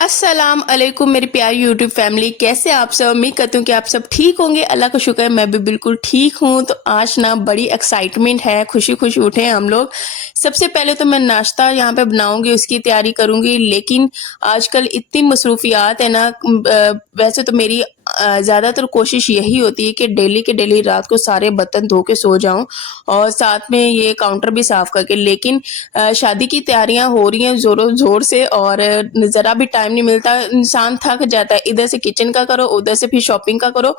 अस्सलाम अलैकुम मेरी प्यारी यूट्यूब फैमिली, कैसे आप सब। उम्मीद करती हूँ कि आप सब ठीक होंगे। अल्लाह का शुक्र है मैं भी बिल्कुल ठीक हूँ। तो आज ना बड़ी एक्साइटमेंट है, खुशी खुशी उठे हैं हम लोग। सबसे पहले तो मैं नाश्ता यहाँ पे बनाऊंगी, उसकी तैयारी करूंगी। लेकिन आजकल इतनी मसरूफियात है ना, वैसे तो मेरी ज़्यादातर कोशिश यही होती है कि डेली के डेली रात को सारे बर्तन धो के सो जाऊं और साथ में ये काउंटर भी साफ करके। लेकिन शादी की तैयारियां हो रही हैं जोरों जोर से और ज़रा भी टाइम नहीं मिलता, इंसान थक जाता है। इधर से किचन का करो, उधर से फिर शॉपिंग का करो।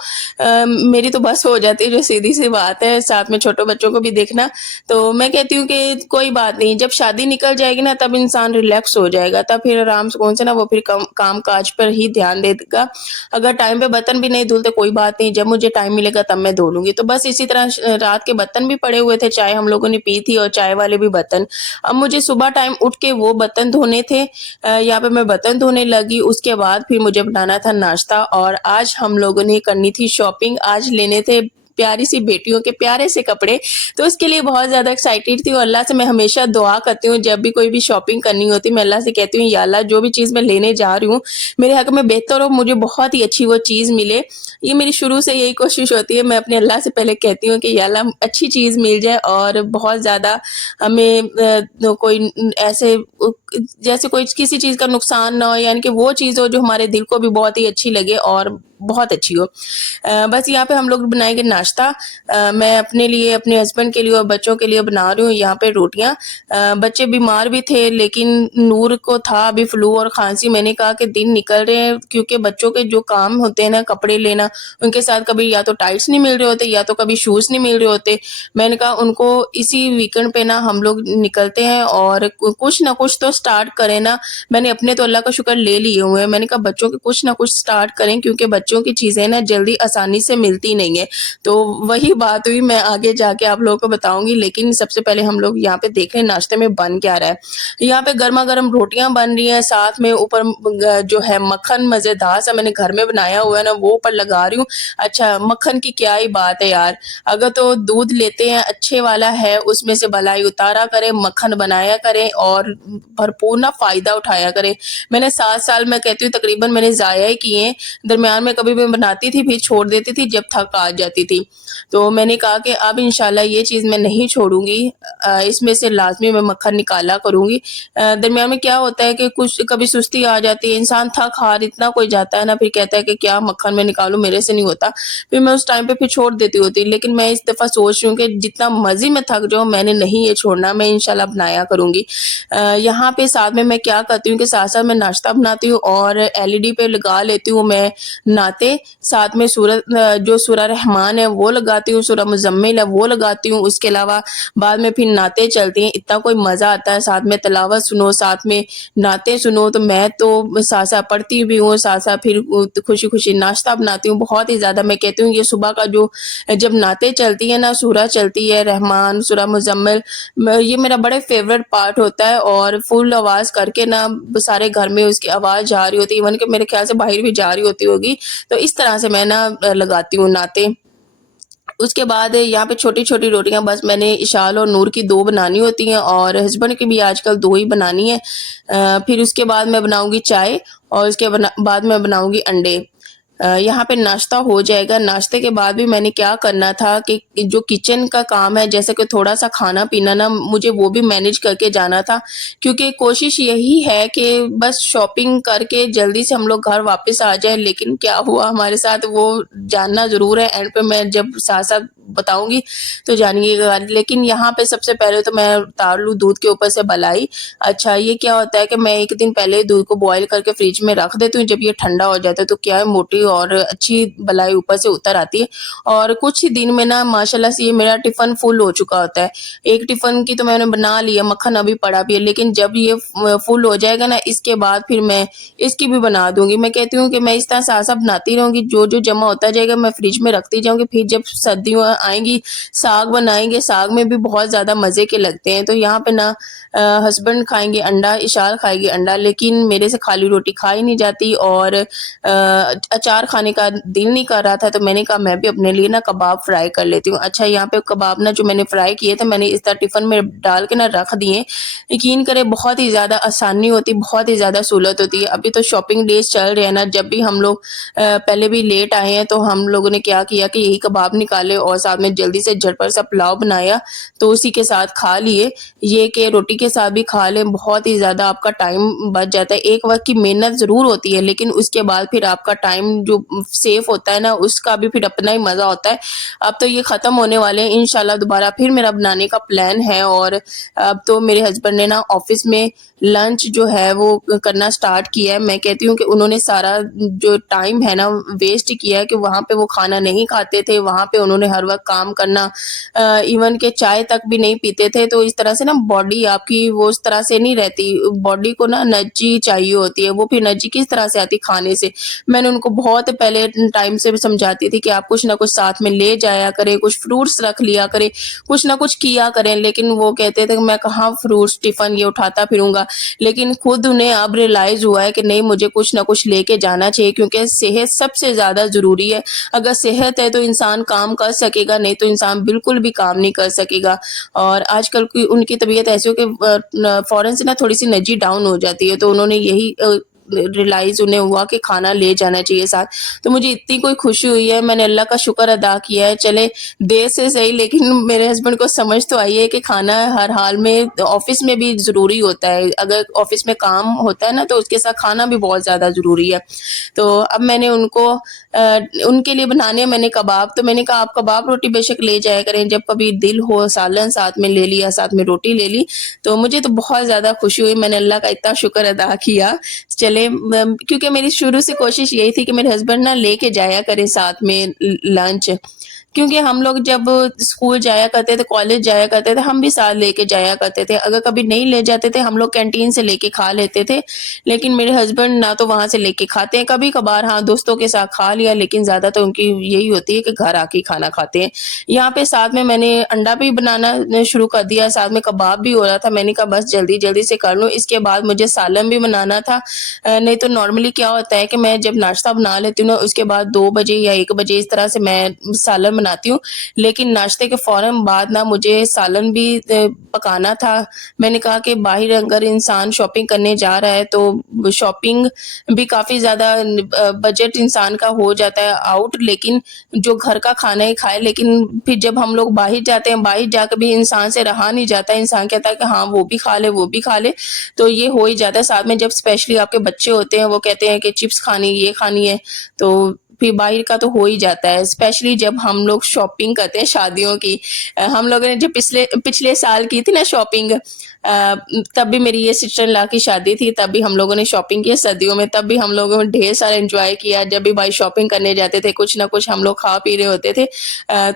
मेरी तो बस हो जाती है, जो सीधी सी बात है, साथ में छोटे बच्चों को भी देखना। तो मैं कहती हूँ कि कोई बात नहीं, जब शादी निकल जाएगी ना तब इंसान रिलैक्स हो जाएगा, तब फिर आराम सुकून से ना वो फिर काम काज पर ही ध्यान देगा। अगर टाइम पे बर्तन भी नहीं धुलते कोई बात नहीं, जब मुझे टाइम मिलेगा तब मैं धो लूंगी। तो बस इसी तरह रात के बर्तन भी पड़े हुए थे, चाय हम लोगों ने पी थी और चाय वाले भी बर्तन। अब मुझे सुबह टाइम उठ के वो बर्तन धोने थे। यहाँ पे मैं बर्तन धोने लगी, उसके बाद फिर मुझे बनाना था नाश्ता। और आज हम लोगों ने करनी थी शॉपिंग, आज लेने थे प्यारी सी बेटियों के प्यारे से कपड़े। तो उसके लिए बहुत ज़्यादा एक्साइटेड थी और अल्लाह से मैं हमेशा दुआ करती हूँ, जब भी कोई भी शॉपिंग करनी होती है मैं अल्लाह से कहती हूँ, या अल्लाह जो भी चीज़ मैं लेने जा रही हूँ मेरे हक में बेहतर हो, मुझे बहुत ही अच्छी वो चीज़ मिले। ये मेरी शुरू से यही कोशिश होती है। मैं अपने अल्लाह से पहले कहती हूँ कि या अल्लाह अच्छी चीज़ मिल जाए और बहुत ज़्यादा हमें कोई ऐसे जैसे कोई किसी चीज़ का नुकसान ना हो, यानी कि वो चीज़ हो जो हमारे दिल को भी बहुत ही अच्छी लगे और बहुत अच्छी हो। बस यहाँ पे हम लोग बनाएंगे नाश्ता। मैं अपने लिए, अपने हस्बैंड के लिए और बच्चों के लिए बना रही हूँ यहाँ पे रोटियाँ। बच्चे बीमार भी थे, लेकिन नूर को था अभी फ्लू और खांसी। मैंने कहा कि दिन निकल रहे हैं, क्योंकि बच्चों के जो काम होते हैं ना, कपड़े लेना, उनके साथ कभी या तो टाइट्स नहीं मिल रहे होते या तो कभी शूज़ नहीं मिल रहे होते। मैंने कहा उनको इसी वीकेंड पे ना हम लोग निकलते हैं और कुछ ना कुछ तो स्टार्ट करें ना। मैंने अपने तो अल्लाह का शुक्र ले लिए हुए हैं, मैंने कहा बच्चों के कुछ ना कुछ स्टार्ट करें, क्योंकि बच्चों की चीज़ें ना जल्दी आसानी से मिलती नहीं है। तो वही बात हुई, मैं आगे जाके आप लोगों को बताऊंगी। लेकिन सबसे पहले हम लोग यहाँ पे देख रहे हैं नाश्ते में बन क्या रहा है। यहाँ पे गर्मा गर्म रोटियां बन रही हैं, साथ में ऊपर जो है मक्खन मज़ेदार सा मैंने घर में बनाया हुआ है ना, वो ऊपर लगा रही हूँ। अच्छा, मक्खन की क्या ही बात है यार। अगर तो दूध लेते हैं अच्छे वाला है, उसमें से भलाई उतारा करें, मक्खन बनाया करें और भरपूर ना फ़ायदा उठाया करें। मैंने 7 साल, मैं कहती हूँ तकरीबन मैंने ज़ाया ही किए हैं। दरमियान में कभी मैं बनाती थी फिर छोड़ देती थी जब थक आ जाती थी। तो मैंने कहा कि अब इंशाल्लाह ये चीज़ मैं नहीं छोड़ूंगी, इसमें से लाजमी मैं मक्खन निकाला करूंगी। दरमियान में क्या होता है कि कुछ कभी सुस्ती आ जाती है, इंसान थक हार इतना कोई जाता है ना, फिर कहता है कि क्या मक्खन में निकालूं, मेरे से नहीं होता। फिर मैं उस टाइम पे फिर छोड़ देती होती। लेकिन मैं इस दफ़ा सोच रही हूँ कि जितना मर्जी में थक जाऊँ, मैंने नहीं ये छोड़ना, मैं इंशाल्लाह बनाया करूँगी। यहाँ पे साथ में मैं क्या करती हूँ कि साथ साथ मैं नाश्ता बनाती हूँ और एलईडी पे लगा लेती हूँ मैं नाते। साथ में जो सूरह रहमान है वो लगाती हूँ, सूरह मुज़म्मिल है वो लगाती हूँ। उसके अलावा बाद में फिर नाते चलती हैं, इतना कोई मज़ा आता है। साथ में तिलावत सुनो, साथ में नाते सुनो। तो मैं तो साथ साथ पढ़ती भी हूँ, साथ साथ फिर खुशी खुशी नाश्ता बनाती हूँ। बहुत ही ज़्यादा मैं कहती हूँ ये सुबह का जो जब नाते चलती है ना, सूरह चलती है रहमान, सूरह मुज़म्मिल, ये मेरा बड़े फेवरेट पार्ट होता है। और फुल आवाज़ करके ना सारे घर में उसकी आवाज़ जा रही होती है, इवन कि मेरे ख्याल से बाहर भी जा रही होती होगी। तो इस तरह से मैं ना लगाती हूँ नाते। उसके बाद यहाँ पे छोटी-छोटी रोटियाँ बस मैंने इशाल और नूर की 2 बनानी होती हैं और हस्बैंड की भी आजकल 2 ही बनानी है। फिर उसके बाद मैं बनाऊँगी चाय और उसके बाद मैं बनाऊँगी अंडे। यहाँ पे नाश्ता हो जाएगा। नाश्ते के बाद भी मैंने क्या करना था कि जो किचन का काम है, जैसे कि थोड़ा-सा खाना-पीना ना, मुझे वो भी मैनेज करके जाना था। क्योंकि कोशिश यही है कि बस शॉपिंग करके जल्दी से हम लोग घर वापस आ जाएँ। लेकिन क्या हुआ हमारे साथ वो जानना ज़रूर है, एंड पे मैं जब साथ-साथ बताऊँगी तो जानिएगा। लेकिन यहाँ पे सबसे पहले तो मैं उतार लूँ दूध के ऊपर से मलाई। अच्छा, ये क्या होता है कि मैं 1 दिन पहले दूध को बॉयल करके फ्रिज में रख देती हूँ। जब ये ठंडा हो जाता है तो क्या है, मोटी और अच्छी मलाई ऊपर से उतर आती है और कुछ ही दिन में ना माशाल्लाह से ये मेरा टिफ़िन फुल हो चुका होता है। एक टिफ़िन की तो मैंने बना लिया, मक्खन अभी पड़ा भी है। लेकिन जब ये फुल हो जाएगा ना, इसके बाद फिर मैं इसकी भी बना दूँगी। मैं कहती हूँ कि मैं इस तरह साथ-साथ बनाती रहूँगी, जो-जो जमा होता जाएगा मैं फ्रिज में रखती जाऊँगी। फिर जब सर्दियों آئیں گی ساگ بنائیں گے, ساگ میں بھی بہت زیادہ مزے کے لگتے ہیں. تو یہاں پہ نا ہسبینڈ کھائیں گے انڈا, اشال کھائے گی انڈا, لیکن میرے سے خالی روٹی کھائی نہیں جاتی اور اچار کھانے کا دل نہیں کر رہا تھا. تو میں نے کہا میں بھی اپنے لیے نا کباب فرائی کر لیتی ہوں. اچھا یہاں پہ کباب نا جو میں نے فرائی کیے تھے میں نے اس طرح ٹفن میں ڈال کے نا رکھ دیے. یقین کرے بہت ہی زیادہ آسانی ہوتی, بہت ہی زیادہ سہولت ہوتی ہے. ابھی تو شاپنگ ڈیز چل رہے ہیں نا, جب بھی ہم لوگ پہلے بھی لیٹ آئے ہیں تو ہم لوگوں نے کیا کیا کہ یہی کباب نکالے اور ساتھ میں جلدی سے جھٹپٹ سا پلاؤ بنایا تو اسی کے ساتھ کھا لیے. یہ کہ روٹی کے ساتھ بھی کھا لیں, بہت ہی زیادہ آپ کا ٹائم بچ جاتا ہے. ایک وقت کی محنت ضرور ہوتی ہے لیکن اس کے بعد پھر آپ کا ٹائم جو سیف ہوتا ہے نا اس کا بھی پھر اپنا ہی مزہ ہوتا ہے. اب تو یہ ختم ہونے والے ہیں, انشاءاللہ دوبارہ پھر میرا بنانے کا پلان ہے. اور اب تو میرے ہسبینڈ نے نا آفس میں لنچ جو ہے وہ کرنا سٹارٹ کیا ہے. میں کہتی ہوں کہ انہوں نے سارا جو ٹائم ہے نا ویسٹ کیا ہے کہ وہاں پہ وہ کھانا نہیں کھاتے تھے, وہاں پہ انہوں نے ہر وقت کام کرنا, ایون کہ چائے تک بھی نہیں پیتے تھے. تو اس طرح سے نا باڈی آپ کی وہ اس طرح سے نہیں رہتی, باڈی کو نا انرجی چاہیے ہوتی ہے. وہ پھر انرجی کس طرح سے آتی کھانے سے. میں نے ان کو بہت پہلے ٹائم سے سمجھاتی تھی کہ آپ کچھ نہ کچھ ساتھ میں لے جایا کریں, کچھ فروٹس رکھ لیا کریں, کچھ نہ کچھ کیا کریں, لیکن وہ کہتے تھے کہ میں کہاں فروٹس ٹفن یہ اٹھاتا پھروں گا. لیکن خود انہیں اب ریئلائز ہوا ہے کہ نہیں مجھے کچھ نہ کچھ لے کے جانا چاہیے, کیونکہ صحت سب سے زیادہ ضروری ہے. اگر صحت ہے تو انسان کام کر سکے گا, نہیں تو انسان بالکل بھی کام نہیں کر سکے گا. اور آج کل کی ان کی طبیعت ایسی ہو کہ فوراً سے نا تھوڑی سی انرجی ڈاؤن ہو جاتی ہے. تو انہوں نے یہی ریلائز انہیں ہوا کہ کھانا لے جانا چاہیے ساتھ. تو مجھے اتنی کوئی خوشی ہوئی ہے, میں نے اللہ کا شکر ادا کیا ہے. چلے دیر سے صحیح لیکن میرے ہسبینڈ کو سمجھ تو آئی ہے کہ کھانا ہر حال میں آفس میں بھی ضروری ہوتا ہے. اگر آفس میں کام ہوتا ہے نا تو اس کے ساتھ کھانا بھی بہت زیادہ ضروری ہے. تو اب میں نے ان کو ان کے لیے بنانے میں نے کباب, تو میں نے کہا آپ کباب روٹی بے شک لے جایا کریں, جب کبھی دل ہو سالن ساتھ میں لے لیا, ساتھ میں روٹی لے لی. تو مجھے تو بہت زیادہ خوشی ہوئی, میں نے اللہ کا اتنا شکر ادا کیا. چلے کیونکہ میری شروع سے کوشش یہی تھی کہ میرے ہسبینڈ نا لے کے جایا کرے ساتھ میں لنچ, کیونکہ ہم لوگ جب اسکول جایا کرتے تھے, کالج جایا کرتے تھے, ہم بھی ساتھ لے کے جایا کرتے تھے. اگر کبھی نہیں لے جاتے تھے ہم لوگ کینٹین سے لے کے کھا لیتے تھے, لیکن میرے ہسبینڈ نہ تو وہاں سے لے کے کھاتے ہیں, کبھی کبھار ہاں دوستوں کے ساتھ کھا لیا, لیکن زیادہ تو ان کی یہی ہوتی ہے کہ گھر آ کے کھانا کھاتے ہیں. یہاں پہ ساتھ میں نے انڈا بھی بنانا شروع کر دیا, ساتھ میں کباب بھی ہو رہا تھا. میں نے کہا بس جلدی جلدی سے کر لوں, اس کے بعد مجھے سالن بھی بنانا تھا. نہیں تو نارملی کیا ہوتا ہے کہ میں جب ناشتہ بنا لیتی ہوں نا اس کے بعد 2 بجے یا 1 بجے اس طرح سے میں سالن بناتی ہوں, لیکن ناشتے کے فوراً بعد نا مجھے سالن بھی پکانا تھا. میں نے کہا کہ باہر اگر انسان شاپنگ کرنے جا رہا ہے تو شاپنگ بھی کافی زیادہ بجٹ انسان کا ہو جاتا ہے آؤٹ, لیکن جو گھر کا کھانا ہی کھائے. لیکن پھر جب ہم لوگ باہر جاتے ہیں, باہر جا کے بھی انسان سے رہا نہیں جاتا, انسان کہتا ہے کہ ہاں وہ بھی کھا لے وہ بھی کھا لے. تو یہ ہو ہی جاتا ہے. ساتھ میں جب اسپیشلی آپ کے بچے ہوتے ہیں, وہ کہتے ہیں کہ چپس کھانی یہ کھانی ہے, تو پھر باہر کا تو ہو ہی جاتا ہے. اسپیشلی جب ہم لوگ شاپنگ کرتے ہیں شادیوں کی, ہم لوگوں نے جو پچھلے سال کی تھی نا شاپنگ, تب بھی میری یہ سسٹر ان لا کی شادی تھی, تب بھی ہم لوگوں نے شاپنگ کی سردیوں میں, تب بھی ہم لوگوں نے ڈھیر سارا انجوائے کیا. جب بھی بھائی شاپنگ کرنے جاتے تھے کچھ نہ کچھ ہم لوگ کھا پی رہے ہوتے تھے.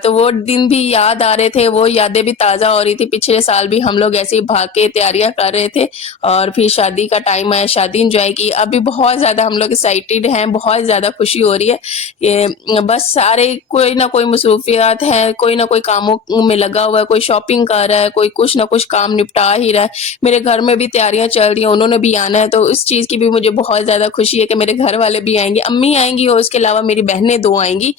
تو وہ دن بھی یاد آ رہے تھے, وہ یادیں بھی تازہ ہو رہی تھی. پچھلے سال بھی ہم لوگ ایسے ہی بھاگ کے تیاریاں کر رہے تھے اور پھر شادی کا ٹائم آیا, شادی انجوائے کی. ابھی بہت زیادہ ہم لوگ ایکسائٹیڈ ہیں, بہت زیادہ خوشی ہو رہی ہے کہ بس سارے کوئی نہ کوئی مصروفیات ہیں, کوئی نہ کوئی کاموں میں لگا ہوا ہے, کوئی شاپنگ کر رہا ہے, کوئی کچھ نہ کچھ کام نپٹا ہی رہا ہے. میرے گھر میں بھی تیاریاں چل رہی ہیں, انہوں نے بھی آنا ہے, تو اس چیز کی بھی مجھے بہت زیادہ خوشی ہے کہ میرے گھر والے بھی آئیں گے, امی آئیں گی اور اس کے علاوہ میری بہنیں 2 آئیں گی.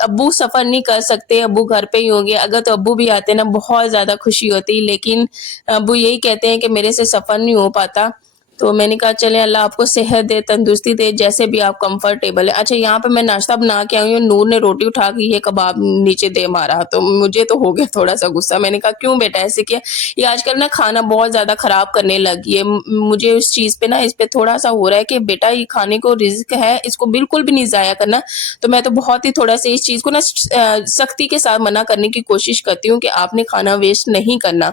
ابو سفر نہیں کر سکتے, ابو گھر پہ ہی ہوں گے. اگر تو ابو بھی آتے نا بہت زیادہ خوشی ہوتی, لیکن ابو یہی کہتے ہیں کہ میرے سے سفر نہیں ہو پاتا. تو میں نے کہا چلیں اللہ آپ کو صحت دے, تندرستی دے, جیسے بھی آپ کمفرٹیبل ہے. اچھا یہاں پہ میں ناشتہ بنا کے آئی ہوں, نور نے روٹی اٹھا کے یہ کباب نیچے دے مارا, تو مجھے تو ہو گیا تھوڑا سا غصہ. میں نے کہا کیوں بیٹا ایسے کیا, یہ آج کل نا کھانا بہت زیادہ خراب کرنے لگی ہے. مجھے اس چیز پہ نا اس پہ تھوڑا سا ہو رہا ہے کہ بیٹا یہ کھانے کو رزق ہے, اس کو بالکل بھی نہیں ضائع کرنا. تو میں تو بہت ہی تھوڑا سا اس چیز کو نا سختی کے ساتھ منع کرنے کی کوشش کرتی ہوں کہ آپ نے کھانا ویسٹ نہیں کرنا.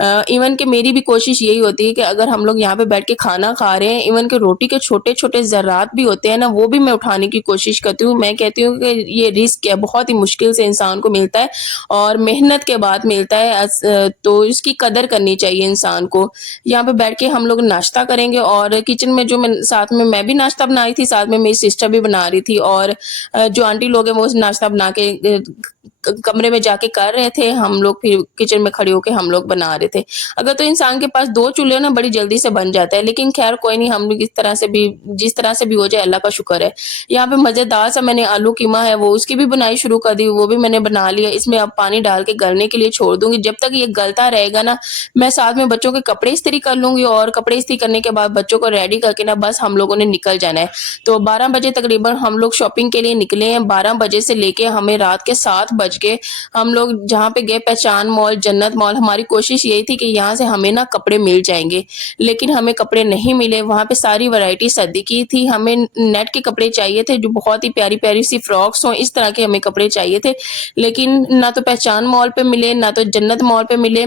ایون کہ میری بھی کوشش یہی ہوتی ہے کہ اگر ہم لوگ یہاں پہ بیٹھ کے کھانا کھا رہے ہیں, ایون کہ روٹی کے چھوٹے چھوٹے ذرات بھی ہوتے ہیں نا, وہ بھی میں اٹھانے کی کوشش کرتی ہوں. میں کہتی ہوں کہ یہ رزق ہے, بہت ہی مشکل سے انسان کو ملتا ہے اور محنت کے بعد ملتا ہے, تو اس کی قدر کرنی چاہیے انسان کو. یہاں پہ بیٹھ کے ہم لوگ ناشتہ کریں گے, اور کچن میں جو ساتھ میں بھی ناشتہ بنائی تھی, ساتھ میں میری سسٹر بھی بنا رہی تھی, اور جو آنٹی لوگ ہیں وہ ناشتہ بنا کے कमरे में जाके कर रहे थे, हम लोग फिर किचन में खड़े होके हम लोग बना रहे थे। अगर तो इंसान के पास 2 चूल्हे ना बड़ी जल्दी से बन जाता है, लेकिन ख़ैर कोई नहीं, हम लोग जिस तरह से भी हो जाए अल्लाह का शुक्र है। यहाँ पे मज़ेदार सा मैंने आलू कीमा है वो उसकी भी बनाई शुरू कर दी, वो भी मैंने बना लिया। इसमें अब पानी डाल के गलने के लिए छोड़ दूँगी। जब तक ये गलता रहेगा ना, मैं साथ में बच्चों के कपड़े इस्त्री कर लूँगी और कपड़े इस्त्री करने के बाद बच्चों को रेडी करके ना बस हम लोगों ने निकल जाना है। तो 12 बजे तकरीबन हम लोग शॉपिंग के लिए निकले हैं। 12 बजे से लेके हमें रात के 7 बज गए। हम लोग जहाँ पे गए पहचान मॉल, जन्नत मॉल, हमारी कोशिश यही थी कि यहाँ से हमें ना कपड़े मिल जाएँगे, लेकिन हमें कपड़े नहीं मिले। वहाँ पे सारी वैरायटी सर्दी की थी। हमें नेट के कपड़े चाहिए थे जो बहुत ही प्यारी-प्यारी सी फ्रॉक्स हों, इस तरह के हमें कपड़े चाहिए थे। लेकिन ना तो पहचान मॉल पे मिले, ना तो जन्नत मॉल पे मिले।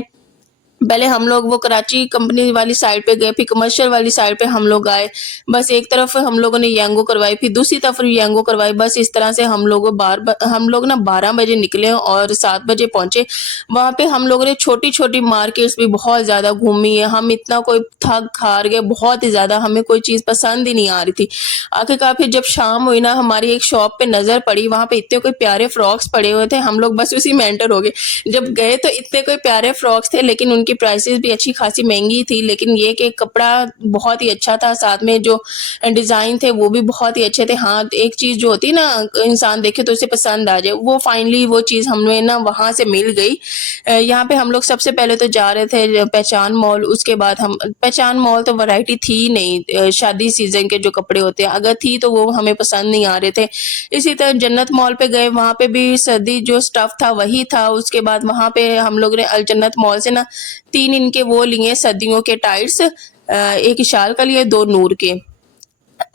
पहले हम लोग वो कराची कंपनी वाली साइड पे गए, फिर कमर्शियल वाली साइड पे हम लोग आए। बस एक तरफ हम लोगों ने यांगो करवाई, फिर दूसरी तरफ यांगो करवाई। बस इस तरह से हम लोग ना 12 बजे निकले और 7 बजे पहुँचे। वहाँ पे हम लोगों ने छोटी-छोटी मार्केट्स भी बहुत ज़्यादा घूमी है। हम इतना कोई थक-हार गए बहुत ही ज़्यादा, हमें कोई चीज़ पसंद ही नहीं आ रही थी। आखिरकार फिर जब शाम हुई ना, हमारी एक शॉप पे नज़र पड़ी, वहाँ पे इतने कोई प्यारे फ्रॉक्स पड़े हुए थे, हम लोग बस उसी में एंटर हो गए। जब गए तो इतने कोई प्यारे फ्रॉक्स थे, लेकिन उनकी प्राइसेस भी अच्छी खासी महंगी थी, लेकिन ये कि कपड़ा बहुत ही अच्छा था, साथ में जो डिज़ाइन थे वो भी बहुत ही अच्छे थे। हाँ, एक चीज़ जो होती है ना, इंसान देखे तो उसे पसंद आ जाए, वो फाइनली वो चीज़ हमें ना वहाँ से मिल गई। यहाँ पे हम लोग सबसे पहले तो जा रहे थे पहचान मॉल, उसके बाद हम पहचान मॉल तो वैरायटी थी नहीं, शादी सीज़न के जो कपड़े होते हैं, अगर थी तो वो हमें पसंद नहीं आ रहे थे। इसी तरह जन्नत मॉल पे गए, वहाँ पे भी सर्दी जो स्टफ़ था वही था। उसके बाद वहाँ पे हम लोग ने अल जन्नत मॉल से ना 3 इनके वो लिए सर्दियों के टाइट्स, 1 इशाल का लिए, 2 नूर के।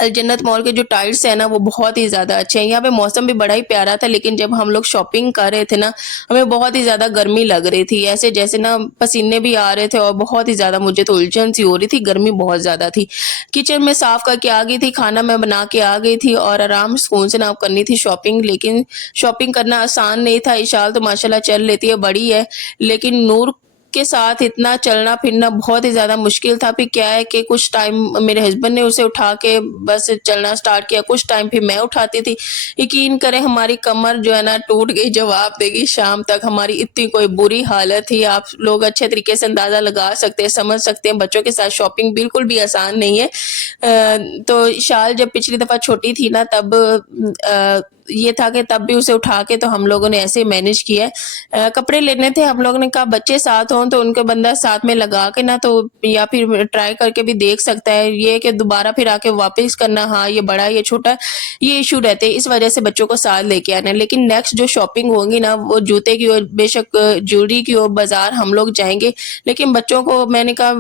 अल जन्नत मॉल के जो टाइट्स हैं ना वो बहुत ही ज़्यादा अच्छे हैं। यहाँ पे मौसम भी बड़ा ही प्यारा था, लेकिन जब हम लोग शॉपिंग कर रहे थे ना, हमें बहुत ही ज़्यादा गर्मी लग रही थी। ऐसे जैसे ना पसीने भी आ रहे थे और बहुत ही ज़्यादा मुझे तो उलझन सी हो रही थी, गर्मी बहुत ज़्यादा थी। किचन में साफ़ करके आ गई थी, खाना मैं बना के आ गई थी और आराम सुकून से ना अब करनी थी शॉपिंग, लेकिन शॉपिंग करना आसान नहीं था। इशाल तो माशाल्लाह चल लेती है, बड़ी है, लेकिन नूर के साथ इतना चलना फिरना बहुत ही ज़्यादा मुश्किल था। फिर क्या है कि कुछ टाइम मेरे हस्बैंड ने उसे उठा के बस चलना स्टार्ट किया, कुछ टाइम फिर मैं उठाती थी। यकीन करें हमारी कमर जो है ना टूट गई, जवाब देगी शाम तक। हमारी इतनी कोई बुरी हालत थी, आप लोग अच्छे तरीके से अंदाज़ा लगा सकते हैं, समझ सकते हैं। बच्चों के साथ शॉपिंग बिल्कुल भी आसान नहीं है। तो शाल जब पिछली दफ़ा छोटी थी ना, तब ये था कि तब भी उसे उठा के तो हम लोगों ने ऐसे मैनेज किया है। कपड़े लेने थे, हम लोगों ने कहा बच्चे साथ हों तो उनको बंदा साथ में लगा के ना, तो या फिर ट्राई करके भी देख सकता है। ये कि दोबारा फिर आके वापस करना, हाँ ये बड़ा है ये छोटा है, ये इशू रहते हैं, इस वजह से बच्चों को साथ लेके आना है। लेकिन नेक्स्ट जो शॉपिंग होगी ना, वो जूते की और बेशक ज्वेलरी की और बाजार हम लोग जाएंगे, लेकिन बच्चों को मैंने कहा,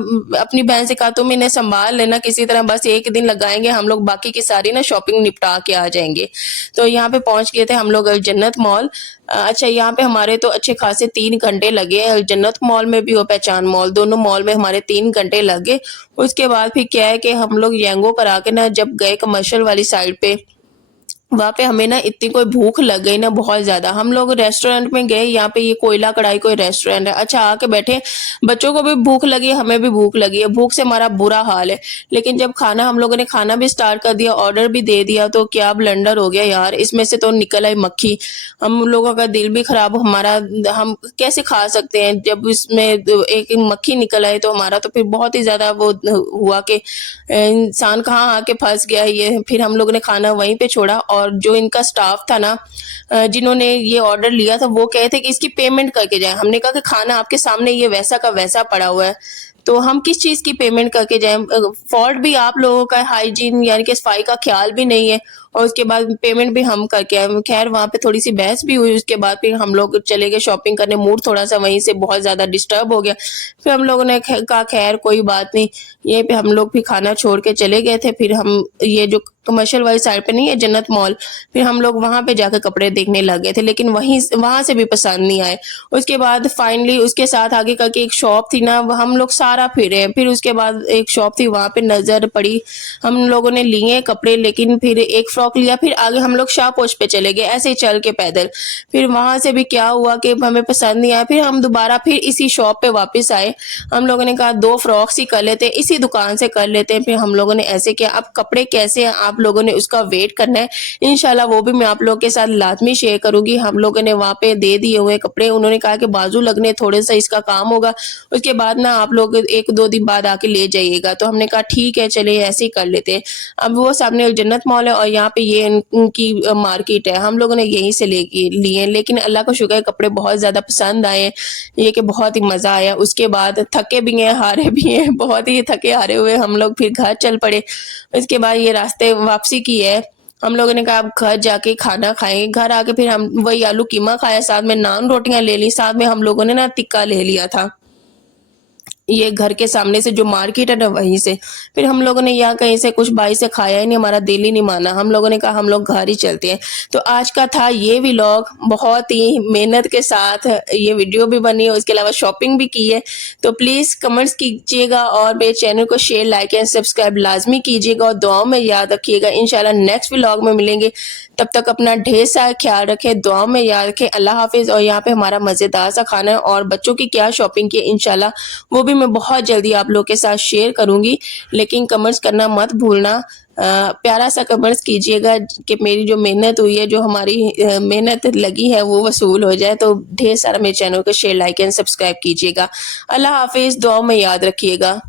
अपनी बहन से कहा तुम इन्हें संभाल लेना किसी तरह, बस एक दिन लगाएंगे हम लोग, बाकी की सारी ना शॉपिंग निपटा के आ जाएंगे। तो यहाँ पे पहुंच गए थे हम लोग अल जन्नत मॉल। अच्छा, यहाँ पे हमारे तो अच्छे खासे 3 घंटे लगे। अल जन्नत मॉल में भी और पहचान मॉल, दोनों मॉल में हमारे 3 घंटे लगे। उसके बाद फिर क्या है कि हम लोग यांगो करा के ना जब गए कमर्शियल वाली साइड पे, वहाँ पे हमें ना इतनी कोई भूख लग गई ना बहुत ज़्यादा। हम लोग रेस्टोरेंट में गए, यहाँ पे ये कोयला कढ़ाई कोई रेस्टोरेंट है। अच्छा, आके बैठे, बच्चों को भी भूख लगी है, हमें भी भूख लगी है, भूख से हमारा बुरा हाल है। लेकिन जब हम लोगों ने खाना भी स्टार्ट कर दिया, ऑर्डर भी दे दिया, तो क्या ब्लंडर हो गया यार, इसमें से तो निकल आई मक्खी। हम लोगों का दिल भी खराब, हमारा हम कैसे खा सकते हैं जब इसमें एक मक्खी निकल आई, तो हमारा तो फिर बहुत ही ज़्यादा वो हुआ कि इंसान कहाँ आके फंस गया ये। फिर हम लोगों ने खाना वहीं पे छोड़ा और जो इनका स्टाफ था ना, जिन्होंने ये ऑर्डर लिया था, वो कहे थे कि इसकी पेमेंट करके जाएं। हमने कहा कि खाना आपके सामने ये वैसा का वैसा पड़ा हुआ है, तो हम किस चीज़ की पेमेंट करके जाएं। फॉल्ट भी आप लोगों का, हाइजीन यानी कि सफाई का ख्याल भी नहीं है, और उसके बाद पेमेंट भी हम करके आए। खैर वहाँ पे थोड़ी सी बहस भी हुई, उसके बाद फिर हम लोग चले गए शॉपिंग करने। मूड थोड़ा सा वहीं से बहुत ज़्यादा डिस्टर्ब हो गया। फिर हम लोगों ने कहा खैर कोई बात नहीं, यहीं पे हम लोग भी खाना छोड़ के चले गए थे। फिर हम ये जो कमर्शियल वाली साइड पे नहीं है जन्नत मॉल, फिर हम लोग वहाँ पे जाकर कपड़े देखने लग गए थे, लेकिन वहाँ से भी पसंद नहीं आए। उसके बाद फाइनली उसके साथ आगे करके एक शॉप थी ना, हम लोग सारा फिरे। फिर उसके बाद एक शॉप थी, वहाँ पे नज़र पड़ी, हम लोगों ने लिए कपड़े, लेकिन फिर एक फ्रॉक फ्रॉक लिया, फिर आगे हम लोग शाहपोश पे चले गए ऐसे ही चल के पैदल। फिर वहां से भी क्या हुआ कि हमें पसंद नहीं आया, फिर हम दोबारा फिर इसी शॉप पे वापस आए। हम लोगों ने कहा 2 फ्रॉक्स ही कर लेते हैं, इसी दुकान से कर लेते हैं। फिर हम लोगों ने ऐसे किया। अब कपड़े कैसे हैं आप लोगों ने उसका वेट करना है, इंशाल्लाह वो भी मैं आप लोगों के साथ लाजमी शेयर करूंगी। हम लोगों ने वहाँ पे दे दिए हुए कपड़े, उन्होंने कहा कि बाजू लगने थोड़े सा इसका काम होगा, उसके बाद ना आप लोग 1-2 दिन बाद आके ले जाइएगा। तो हमने कहा ठीक है चलिए ऐसे ही कर लेते हैं। अब वो सामने जन्नत मॉल है और यहाँ पे ये उनकी मार्केट है, हम लोगों ने यहीं से लिए। लेकिन अल्लाह का शुक्र है कपड़े बहुत ज़्यादा पसंद आए, ये कि बहुत ही मज़ा आया। उसके बाद थके भी हैं हारे भी हैं, बहुत ही थके हारे हुए हम लोग फिर घर चल पड़े। इसके बाद ये रास्ते वापसी की है, हम लोगों ने कहा अब घर जाके खाना खाएं। घर आके फिर हम वही आलू कीमा खाया, साथ में नान रोटियां ले ली, साथ में हम लोगों ने ना टिक्का ले लिया था, ये घर के सामने से जो मार्केट है ना वहीं से। फिर हम लोगों ने यहाँ कहीं से कुछ बाई से खाया ही नहीं, हमारा दिल ही नहीं माना, हम लोगों ने कहा हम लोग घर ही चलते हैं। तो आज का था ये व्लॉग, बहुत ही मेहनत के साथ ये वीडियो भी बनी और इसके अलावा शॉपिंग भी की है। तो प्लीज़ कमेंट्स कीजिएगा और मेरे चैनल को शेयर लाइक एंड सब्सक्राइब लाजमी कीजिएगा और दुआओं में याद रखिएगा। इंशाल्लाह नेक्स्ट व्लॉग में मिलेंगे, तब तक अपना ढेर सारा ख्याल रखें, दुआओं में याद रखें। अल्लाह हाफिज़। और यहाँ पे हमारा मज़ेदार सा खाना है और बच्चों की क्या शॉपिंग की इंशाल्लाह वो भी मैं बहुत जल्दी आप लोग के साथ शेयर करूंगी, लेकिन कमेंट्स करना मत भूलना। प्यारा सा कमेंट्स कीजिएगा कि मेरी जो मेहनत हुई है, जो हमारी मेहनत लगी है वो वसूल हो जाए। तो ढेर सारा मेरे चैनल को शेयर लाइक एंड सब्सक्राइब कीजिएगा। अल्लाह हाफिज़, दुआओं में याद रखिएगा।